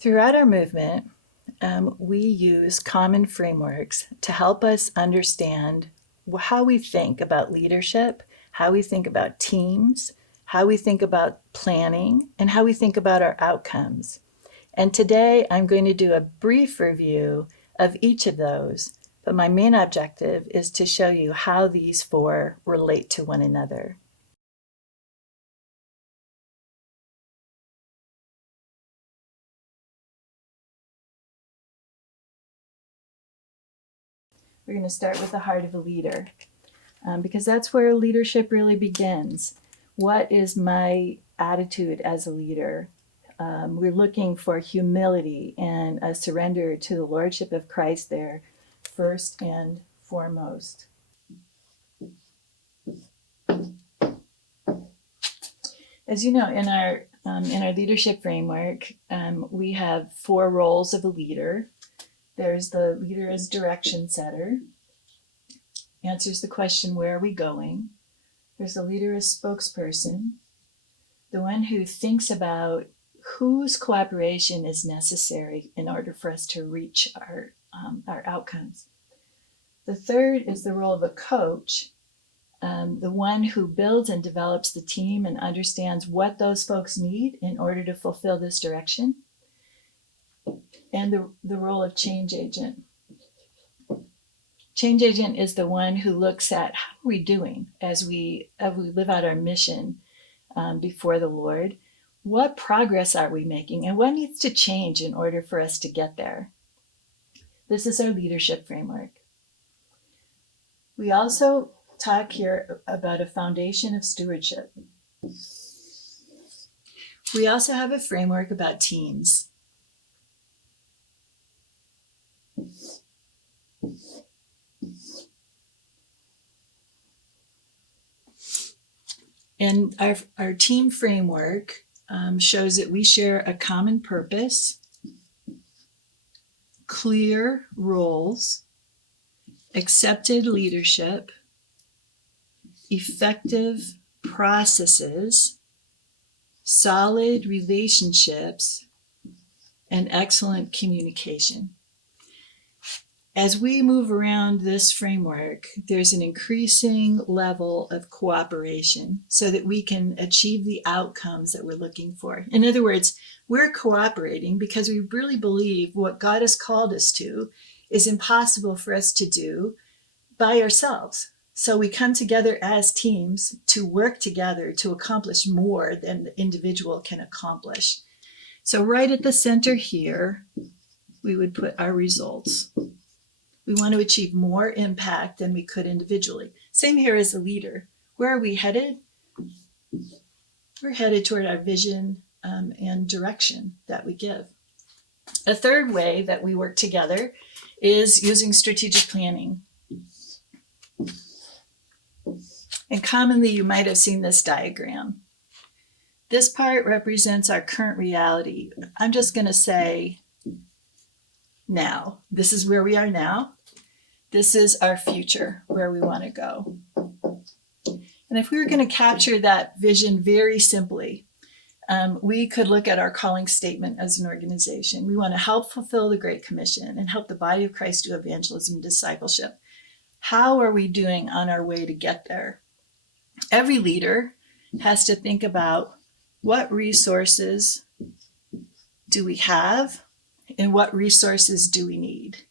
Throughout our movement, we use common frameworks to help us understand how we think about leadership, how we think about teams, how we think about planning, and how we think about our outcomes. And today I'm going to do a brief review of each of those, but my main objective is to show you how these four relate to one another. We're going to start with the heart of a leader, because that's where leadership really begins. What is my attitude as a leader? We're looking for humility and a surrender to the Lordship of Christ there, first and foremost. As you know, in our leadership framework, we have four roles of a leader. There's the leader as direction setter, answers the question, where are we going? There's the leader as spokesperson, the one who thinks about whose cooperation is necessary in order for us to reach our outcomes. The third is the role of a coach, the one who builds and develops the team and understands what those folks need in order to fulfill this direction. And the role of change agent. Change agent is the one who looks at how are we doing as we live out our mission before the Lord. What progress are we making, and what needs to change in order for us to get there? This is our leadership framework. We also talk here about a foundation of stewardship. We also have a framework about teams. And our team framework shows that we share a common purpose, clear roles, accepted leadership, effective processes, solid relationships, and excellent communication. As we move around this framework, there's an increasing level of cooperation so that we can achieve the outcomes that we're looking for. In other words, we're cooperating because we really believe what God has called us to is impossible for us to do by ourselves. So we come together as teams to work together to accomplish more than the individual can accomplish. So right at the center here, we would put our results. We want to achieve more impact than we could individually. Same here as a leader. Where are we headed? We're headed toward our vision and direction that we give. A third way that we work together is using strategic planning. And commonly, you might have seen this diagram. This part represents our current reality. I'm just going to say now. This is where we are now. This is our future, where we want to go. And if we were going to capture that vision very simply, we could look at our calling statement as an organization. We want to help fulfill the Great Commission and help the body of Christ do evangelism and discipleship. How are we doing on our way to get there? Every leader has to think about what resources do we have and what resources do we need.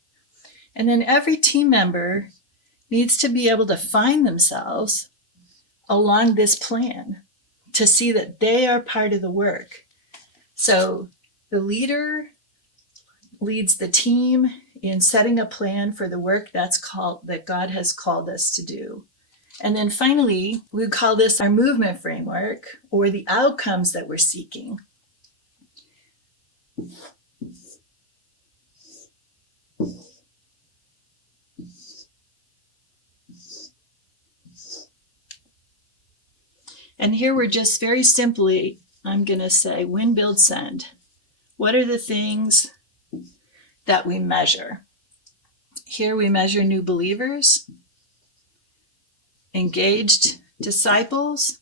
And then every team member needs to be able to find themselves along this plan to see that they are part of the work. So the leader leads the team in setting a plan for the work that God has called us to do. And then finally, we call this our movement framework, or the outcomes that we're seeking. And here we're just very simply, I'm going to say, win, build, send. What are the things that we measure? Here we measure new believers, engaged disciples,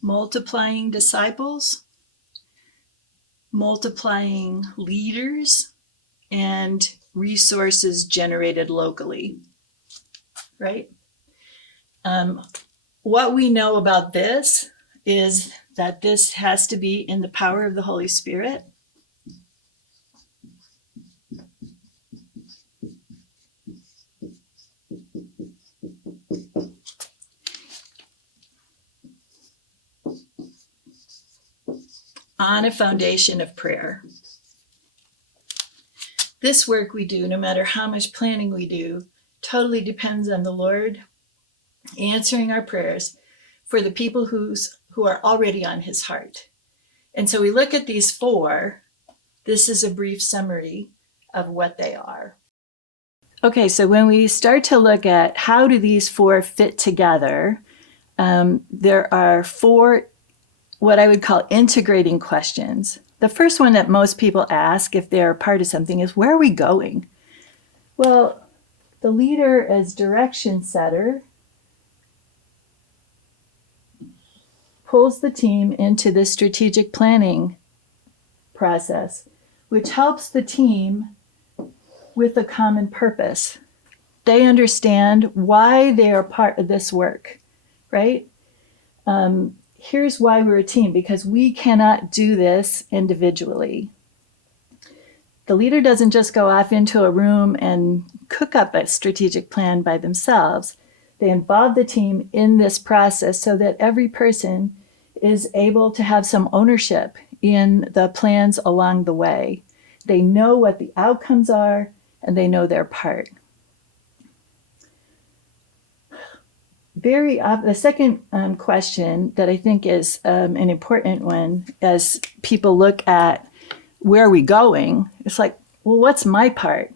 multiplying disciples, multiplying leaders and resources generated locally, right? What we know about this is that this has to be in the power of the Holy Spirit. On a foundation of prayer. This work we do, no matter how much planning we do, totally depends on the Lord answering our prayers for the people who are already on his heart. And so we look at these four. This is a brief summary of what they are. Okay, so when we start to look at how do these four fit together, there are four what I would call integrating questions. The first one that most people ask if they're part of something is, where are we going? Well, the leader as direction setter pulls the team into the strategic planning process, which helps the team with a common purpose. They understand why they are part of this work, right? Here's why we're a team, because we cannot do this individually. The leader doesn't just go off into a room and cook up a strategic plan by themselves. They involve the team in this process so that every person is able to have some ownership in the plans along the way. They know what the outcomes are and they know their part. The second question that I think is an important one as people look at where are we going, it's like, well, what's my part?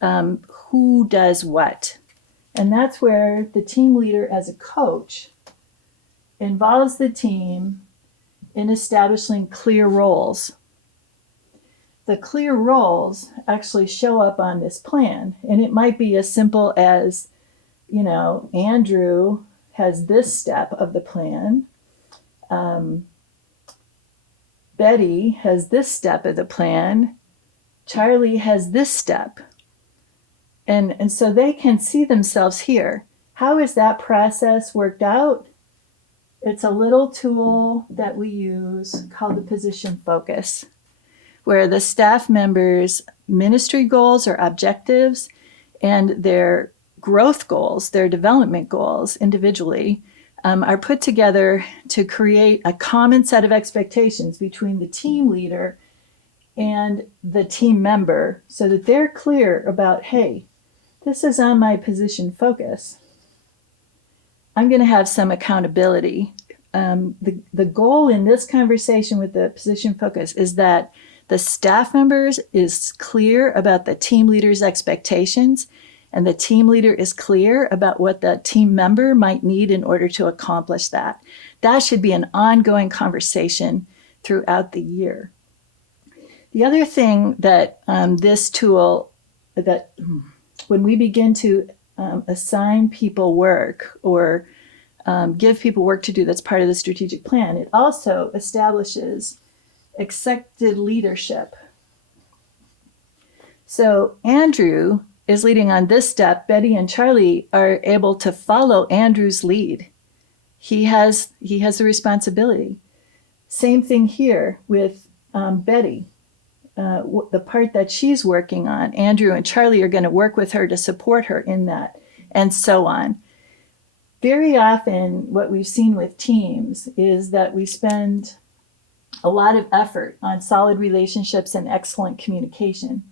Who does what? And that's where the team leader as a coach involves the team in establishing clear roles. The clear roles actually show up on this plan, and it might be as simple as, Andrew has this step of the plan. Betty has this step of the plan. Charlie has this step. And so they can see themselves here. How is that process worked out? It's a little tool that we use called the position focus, where the staff members' ministry goals or objectives and their growth goals, their development goals individually, are put together to create a common set of expectations between the team leader and the team member so that they're clear about, hey, this is on my position focus. I'm going to have some accountability. The goal in this conversation with the position focus is that the staff members is clear about the team leader's expectations, and the team leader is clear about what the team member might need in order to accomplish that. That should be an ongoing conversation throughout the year. The other thing that this tool, that when we begin to assign people work or give people work to do that's part of the strategic plan, it also establishes accepted leadership. So Andrew is leading on this step. Betty and Charlie are able to follow Andrew's lead. He has the responsibility. Same thing here with Betty. The part that she's working on, Andrew and Charlie are going to work with her to support her in that, and so on. Very often what we've seen with teams is that we spend a lot of effort on solid relationships and excellent communication.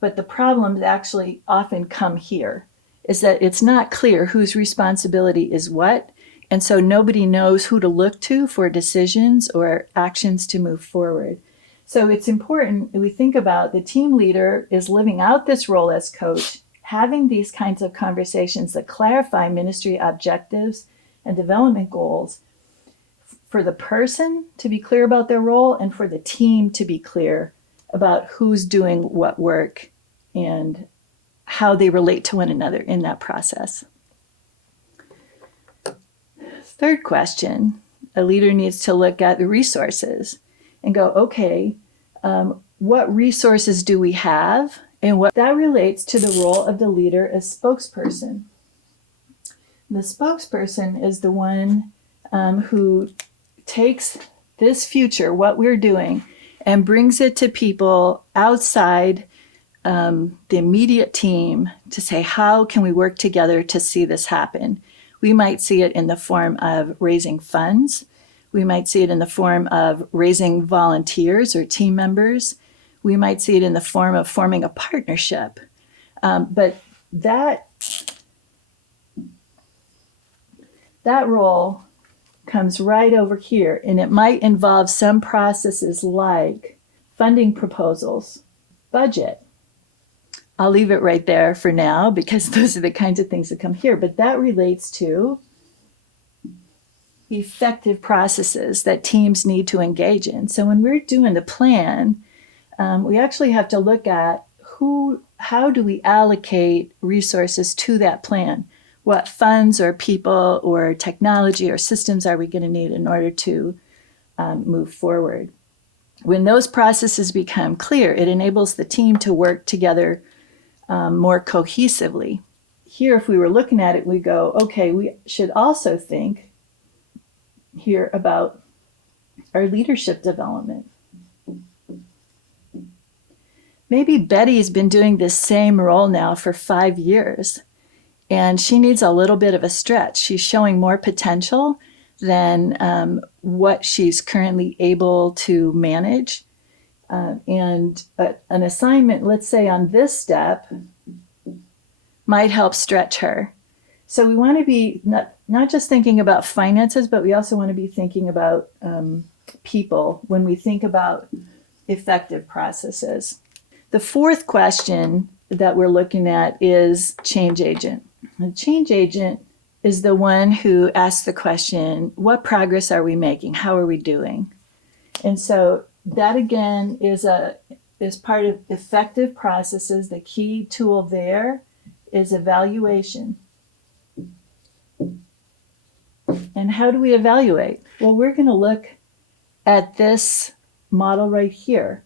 But the problems actually often come here, is that it's not clear whose responsibility is what, and so nobody knows who to look to for decisions or actions to move forward. So it's important we think about the team leader is living out this role as coach, having these kinds of conversations that clarify ministry objectives and development goals for the person to be clear about their role and for the team to be clear about who's doing what work and how they relate to one another in that process. Third question, a leader needs to look at the resources and go, okay, What resources do we have? And what that relates to the role of the leader as spokesperson. The spokesperson is the one who takes this future, what we're doing, and brings it to people outside the immediate team to say, how can we work together to see this happen? We might see it in the form of raising funds. We might see it in the form of raising volunteers or team members. We might see it in the form of forming a partnership. But that role comes right over here, and it might involve some processes like funding proposals, budget. I'll leave it right there for now because those are the kinds of things that come here, but that relates to effective processes that teams need to engage in. So when we're doing the plan, we actually have to look at how do we allocate resources to that plan? What funds or people or technology or systems are we going to need in order to move forward? When those processes become clear, it enables the team to work together more cohesively. Here, if we were looking at it, we go, okay, we should also think here about our leadership development. Maybe Betty's been doing this same role now for 5 years, and she needs a little bit of a stretch. She's showing more potential than what she's currently able to manage. And an assignment, let's say on this step, might help stretch her. So we want to be not just thinking about finances, but we also want to be thinking about people when we think about effective processes. The fourth question that we're looking at is change agent. A change agent is the one who asks the question, what progress are we making? How are we doing? And so that again is part of effective processes. The key tool there is evaluation. And how do we evaluate? Well, we're going to look at this model right here.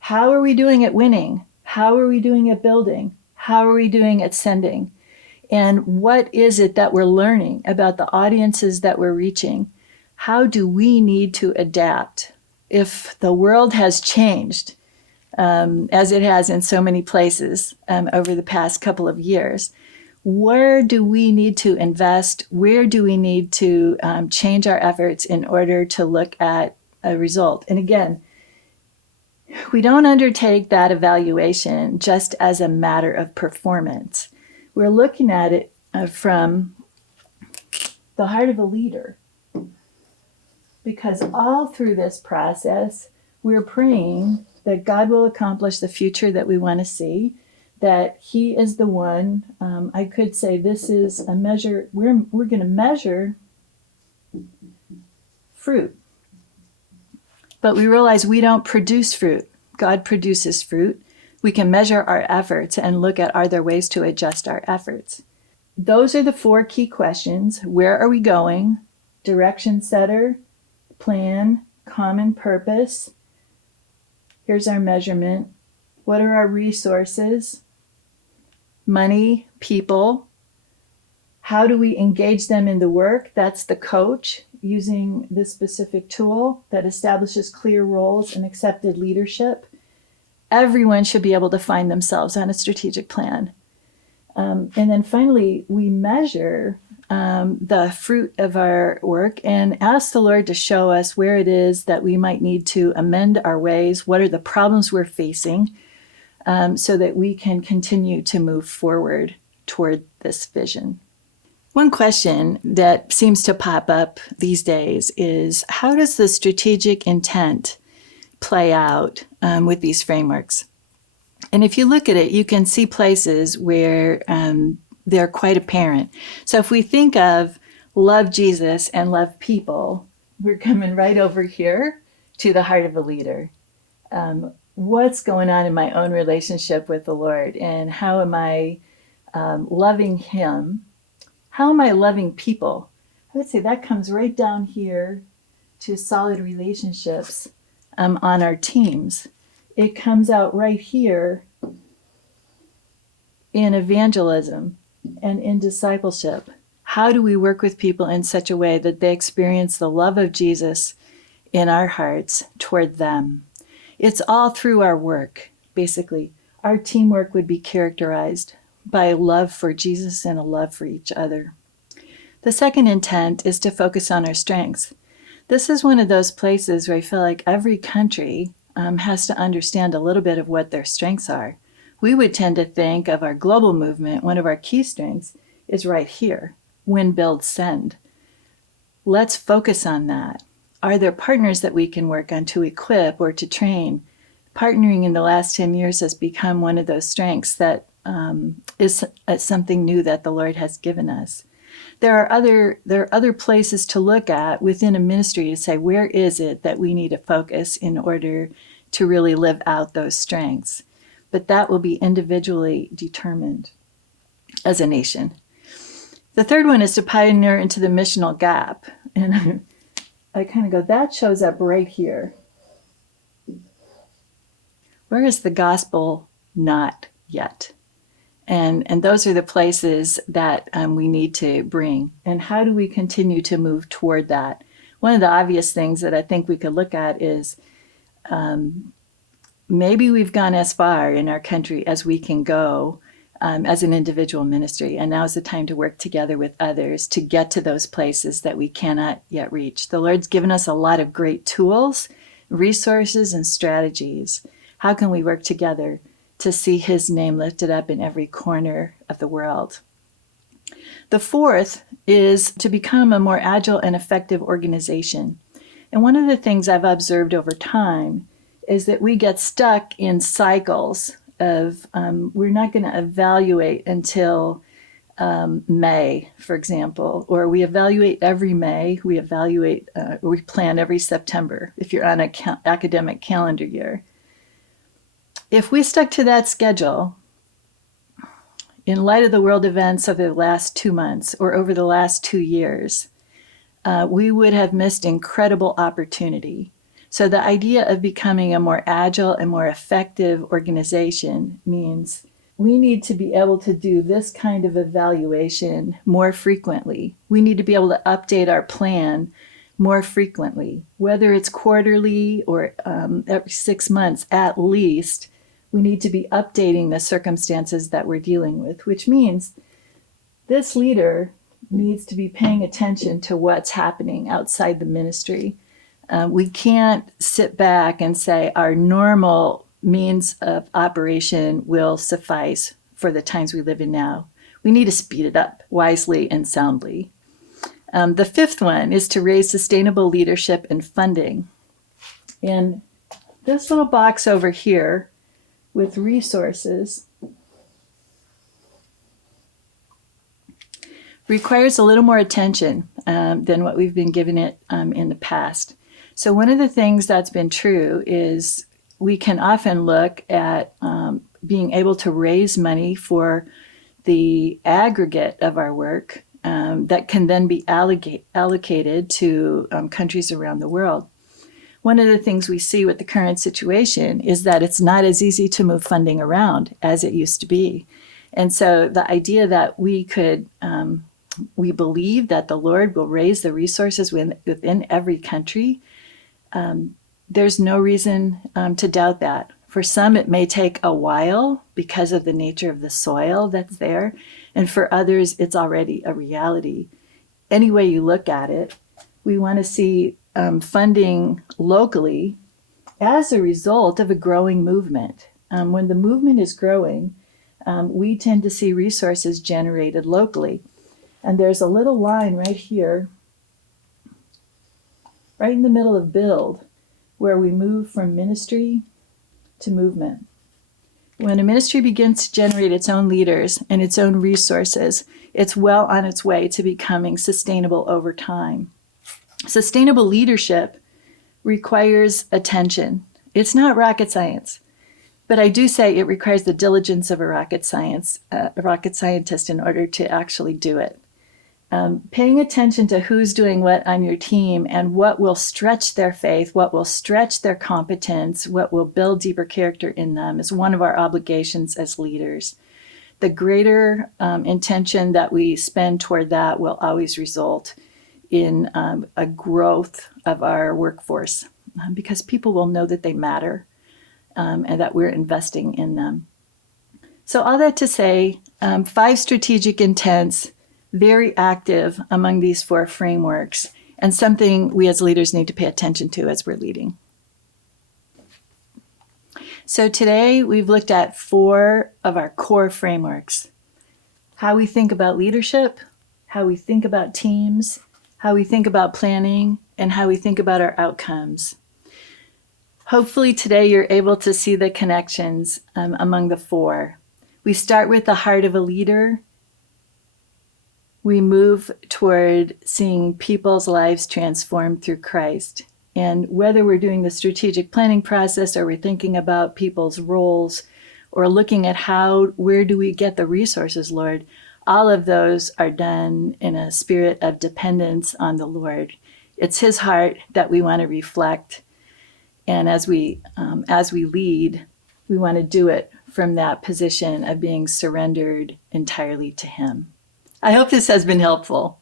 How are we doing at winning? How are we doing at building? How are we doing at sending? And what is it that we're learning about the audiences that we're reaching? How do we need to adapt? If the world has changed, as it has in so many places over the past couple of years, where do we need to invest? Where do we need to change our efforts in order to look at a result? And again, we don't undertake that evaluation just as a matter of performance. We're looking at it from the heart of a leader. Because all through this process, we're praying that God will accomplish the future that we want to see, that He is the one. I could say this is a measure, we're going to measure fruit. But we realize we don't produce fruit. God produces fruit. We can measure our efforts and look at, are there ways to adjust our efforts? Those are the 4 key questions. Where are we going? Direction setter, plan, common purpose. Here's our measurement. What are our resources? Money, people. How do we engage them in the work? That's the coach using this specific tool that establishes clear roles and accepted leadership. Everyone should be able to find themselves on a strategic plan. And then finally, we measure the fruit of our work and ask the Lord to show us where it is that we might need to amend our ways, what are the problems we're facing, so that we can continue to move forward toward this vision. One question that seems to pop up these days is, how does the strategic intent play out with these frameworks? And if you look at it, you can see places where they're quite apparent. So if we think of love Jesus and love people, we're coming right over here to the heart of a leader. What's going on in my own relationship with the Lord, and how am I loving Him? How am I loving people? I would say that comes right down here to solid relationships on our teams. it comes out right here in evangelism and in discipleship. How do we work with people in such a way that they experience the love of Jesus in our hearts toward them? It's all through our work, basically. Our teamwork would be characterized by a love for Jesus and a love for each other. The second intent is to focus on our strengths. This is one of those places where I feel like every country has to understand a little bit of what their strengths are. We would tend to think of our global movement, one of our key strengths is right here, win, build, send. Let's focus on that. Are there partners that we can work on to equip or to train? Partnering in the last 10 years has become one of those strengths that is something new that the Lord has given us. There are other places to look at within a ministry to say, where is it that we need to focus in order to really live out those strengths? But that will be individually determined as a nation. The third one is to pioneer into the missional gap. And I kind of go, that shows up right here. Where is the gospel not yet? And those are the places that we need to bring. And how do we continue to move toward that? One of the obvious things that I think we could look at is maybe we've gone as far in our country as we can go as an individual ministry. And now is the time to work together with others to get to those places that we cannot yet reach. The Lord's given us a lot of great tools, resources, and strategies. How can we work together to see his name lifted up in every corner of the world? The fourth is to become a more agile and effective organization. And one of the things I've observed over time is that we get stuck in cycles of we're not going to evaluate until May, for example, or we evaluate every May, we plan every September if you're on an academic calendar year. If we stuck to that schedule, in light of the world events of the last 2 months or over the last 2 years, we would have missed incredible opportunity. So the idea of becoming a more agile and more effective organization means we need to be able to do this kind of evaluation more frequently. We need to be able to update our plan more frequently, whether it's quarterly or every 6 months at least. We need to be updating the circumstances that we're dealing with, which means this leader needs to be paying attention to what's happening outside the ministry. We can't sit back and say our normal means of operation will suffice for the times we live in now. We need to speed it up wisely and soundly. The fifth one is to raise sustainable leadership and funding. And this little box over here with resources requires a little more attention than what we've been giving it in the past. So one of the things that's been true is we can often look at being able to raise money for the aggregate of our work that can then be allocated to countries around the world. One of the things we see with the current situation is that it's not as easy to move funding around as it used to be. And so the idea that we believe that the Lord will raise the resources within every country, there's no reason to doubt that. For some, it may take a while because of the nature of the soil that's there. And for others, it's already a reality. Any way you look at it, we want to see funding locally as a result of a growing movement. When the movement is growing, we tend to see resources generated locally. And there's a little line right here, right in the middle of build, where we move from ministry to movement. When a ministry begins to generate its own leaders and its own resources, it's well on its way to becoming sustainable over time. Sustainable leadership requires attention. It's not rocket science, but I do say it requires the diligence of a rocket scientist in order to actually do it. Paying attention to who's doing what on your team and what will stretch their faith, what will stretch their competence, what will build deeper character in them is one of our obligations as leaders. The greater intention that we spend toward that will always result in a growth of our workforce because people will know that they matter and that we're investing in them. So all that to say, 5 strategic intents, very active among these 4 frameworks, and something we as leaders need to pay attention to as we're leading. So today we've looked at 4 of our core frameworks: how we think about leadership, how we think about teams, how we think about planning, and how we think about our outcomes. Hopefully today you're able to see the connections among the 4. We start with the heart of a leader. We move toward seeing people's lives transformed through Christ. And whether we're doing the strategic planning process or we're thinking about people's roles or looking at where do we get the resources, Lord, all of those are done in a spirit of dependence on the Lord. It's his heart that we want to reflect. And as we lead, we want to do it from that position of being surrendered entirely to him. I hope this has been helpful.